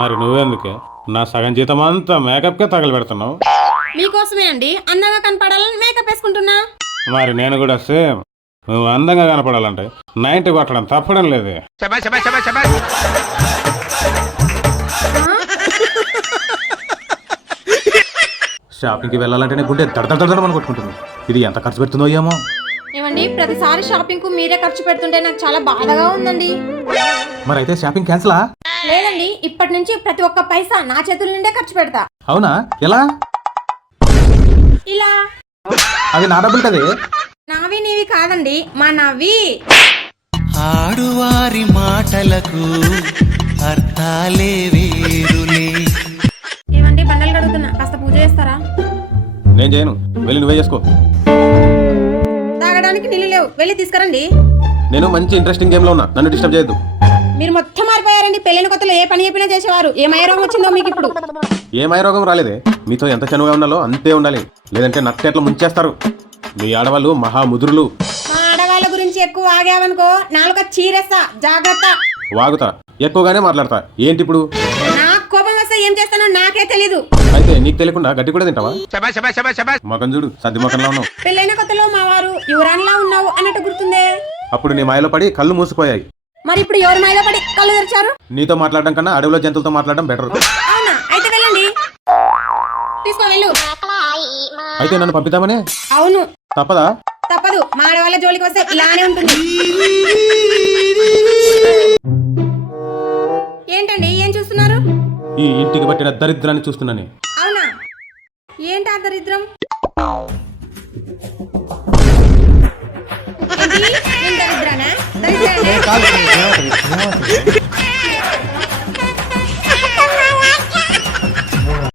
మరి నువ్వెందుకే? నా సగం జీతం అంతా మేకప్కే తగలు పెడుతున్నావు మీకోసమే అండి. అందంగా కనపడాలని మేకప్ వేసుకుంటున్నా. మరి నేను కూడా సేమ్. నువ్వు అందంగా కనపడాలంటే నైన్టీ కొట్టడం తప్పడం లేదే. షాపింగ్కి వెళ్ళాలంటేనే గుండె దడదడదడమని కొట్టుకుంటుంది. ఇది ఎంత ఖర్చు పెడుతుందో ఏమో? ఏమండి ప్రతిసారి షాపింగ్కు మీరే ఖర్చు పెడుతుంటే నాకు చాలా బాధగా ఉందండి. మరి అయితే షాపింగ్ క్యాన్సిలా? లేదండి ఇప్పటి నుంచి ప్రతి ఒక్క పైసా నా చేతుల నుండే ఖర్చు పెడతా. అవునా? ఎలా? ఇలా. అది నా డబ్బులు కదే నావి నీవి కాదండి మా నవ్వి. ఆడువారి మాటలకు అర్థాలే వేరులే. ఏమండి బండలు కడుగుతున్నా. కాస్త పూజ చేస్తారా? నేను చేయను. వెళ్ళి నువ్వే చేసుకో. తాగడానికి నీళ్ళు లేవు. వెళ్ళి తీసుకురండి. నేను మంచి ఇంట్రెస్టింగ్ గేమ్లో ఉన్నా. నన్ను డిస్టర్బ్ చేయొద్దు. మీరు మొత్తం మారిపోయారండి. పెళ్ళైన కొత్తలో ఏ పని చెప్పినా చేసేవారు. ఏమయ్య రోగం వచ్చిందో మీకు ఇప్పుడు. ఏమై రోగం రాలేదే. మీతో ఎంత చనువుగా ఉండాలో అంతే ఉండాలి. లేదంటే నట్టేట్లు ముంచేస్తారు. మీ ఆడవాళ్ళు మహా ముదురులు. మా ఆడవాళ్ళ గురించి ఎక్కువ ఆగావనుకో నాలుక చీరేస్తా జాగ్రత్త. వాగుతా. ఎక్కువగానే మాట్లాడతా. ఏంటి ఇప్పుడు? నాకు కోపం వస్తే ఏం చేస్తానో నాకే తెలీదు. అయితే నీకు తెలియకుండా గడ్డి కూడా తింటావా? మొఖం చూడు సర్ది మొఖంలో ఉన్నావు. పెళ్ళైన కొత్తలో మా వారు యువరాన్లా ఉన్నావు అన్నట్టు గుర్తుందే? అప్పుడు నీ మాయలో పడి కళ్ళు మూసిపోయాయి. మరి ఇప్పుడు ఎవరు మైలో పడి కళ్ళు తెరిచారు? నీతో మాట్లాడడం కన్నా అడవిలో జంతువులతో మాట్లాడడం బెటర్ అవునా? అయితే వెళ్ళండి. తీసుకో వెళ్ళు. అయితే నన్ను పంపిద్దామనే? అవును. తప్పదా? తప్పదు. మా ఆడవాళ్ళ జోలికి వస్తే ఇలానే ఉంటుంది. ఏంటండి? ఏం చూస్తున్నారు? ఈ ఇంటికి పట్టిన దరిద్రాన్ని చూస్తున్నాను. అవునా? ఏంటి ఆ దరిద్రం? ఏంటి? నేను kali. Kenapa? Kenapa?